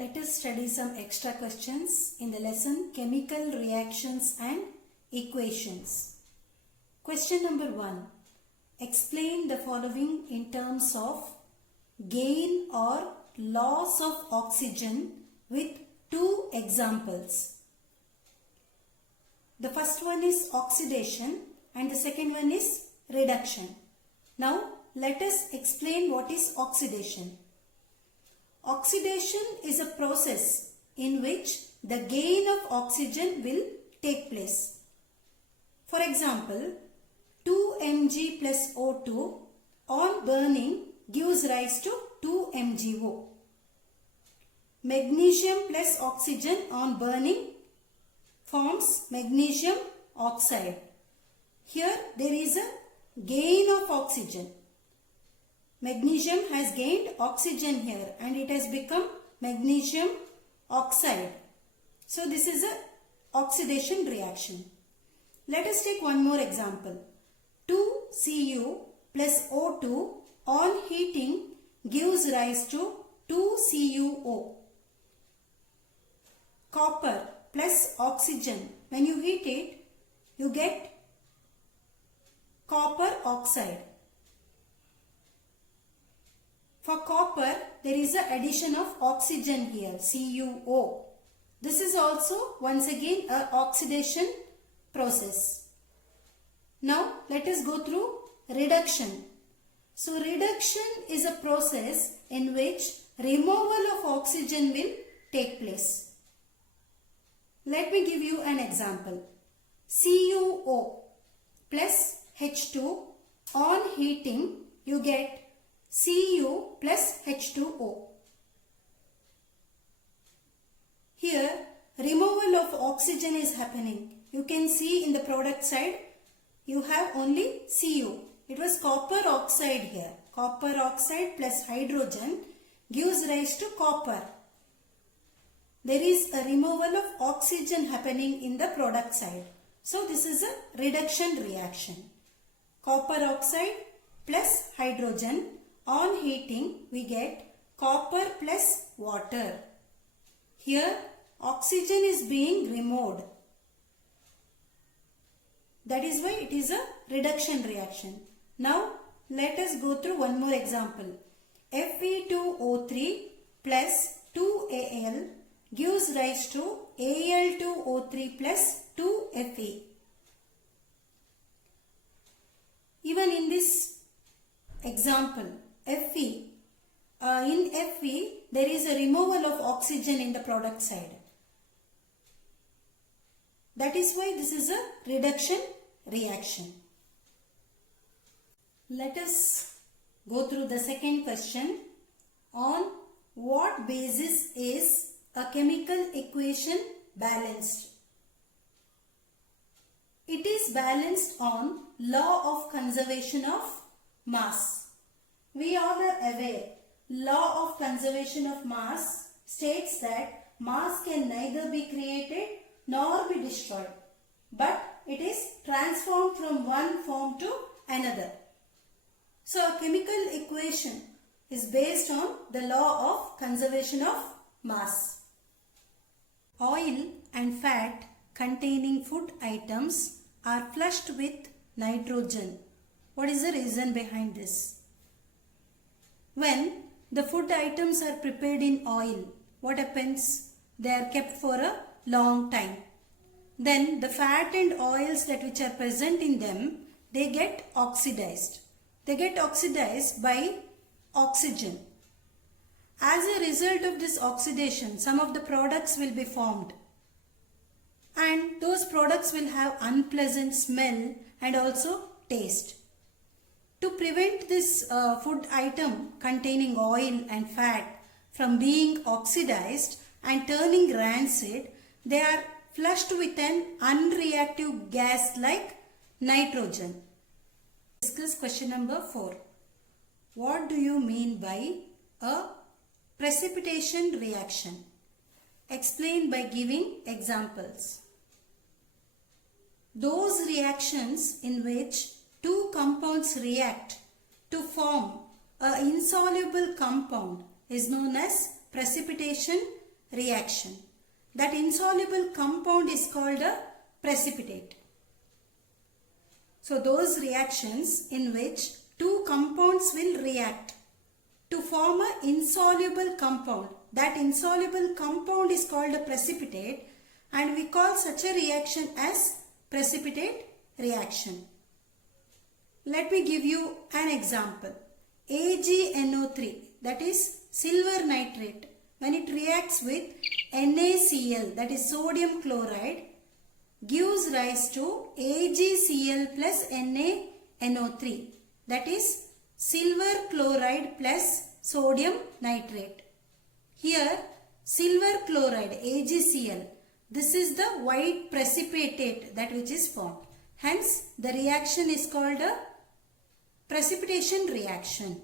Let us study some extra questions in the lesson Chemical Reactions and Equations. Question number 1. Explain the following in terms of gain or loss of oxygen with two examples. The first one is oxidation and the second one is reduction. Now let us explain what is oxidation. Oxidation is a process in which the gain of oxygen will take place. For example, 2 Mg plus O2 on burning gives rise to 2 MgO. Magnesium plus oxygen on burning forms magnesium oxide. Here there is a gain of oxygen. Magnesium has gained oxygen here and it has become magnesium oxide. So this is a oxidation reaction. Let us take one more example. 2Cu plus O2 on heating gives rise to 2CuO. Copper plus oxygen, when you heat it, you get copper oxide. For copper, there is an addition of oxygen here, CuO. This is also once again an oxidation process. Now let us go through reduction. So reduction is a process in which removal of oxygen will take place. Let me give you an example. CuO plus H2 on heating you get Cu plus H2O. Here removal of oxygen is happening. You can see in the product side you have only Cu. It was copper oxide here. Copper oxide plus hydrogen gives rise to copper. There is a removal of oxygen happening in the product side. So this is a reduction reaction. Copper oxide plus hydrogen. On heating, we get copper plus water. Here, oxygen is being removed. That is why it is a reduction reaction. Now, let us go through one more example. Fe2O3 plus 2Al gives rise to Al2O3 plus 2Fe. Even in this example, Fe, in Fe there is a removal of oxygen in the product side. That is why this is a reduction reaction. Let us go through the second question. On what basis is a chemical equation balanced? It is balanced on law of conservation of mass. We all are aware, law of conservation of mass states that mass can neither be created nor be destroyed, but it is transformed from one form to another. So a chemical equation is based on the law of conservation of mass. Oil and fat containing food items are flushed with nitrogen. What is the reason behind this? When the food items are prepared in oil, what happens? They are kept for a long time. Then the fat and oils that which are present in them, they get oxidized. They get oxidized by oxygen. As a result of this oxidation, some of the products will be formed. And those products will have unpleasant smell and also taste. To prevent this food item containing oil and fat from being oxidized and turning rancid, they are flushed with an unreactive gas like nitrogen. Discuss question number 4. What do you mean by a precipitation reaction? Explain by giving examples. Those reactions in which two compounds react to form an insoluble compound is known as precipitation reaction. That insoluble compound is called a precipitate. So those reactions in which two compounds will react to form an insoluble compound. That insoluble compound is called a precipitate, and we call such a reaction as precipitate reaction. Let me give you an example. AgNO3, that is silver nitrate, when it reacts with NaCl, that is sodium chloride, gives rise to AgCl plus NaNO3, that is silver chloride plus sodium nitrate. Here silver chloride AgCl, this is the white precipitate that which is formed. Hence the reaction is called a precipitation reaction.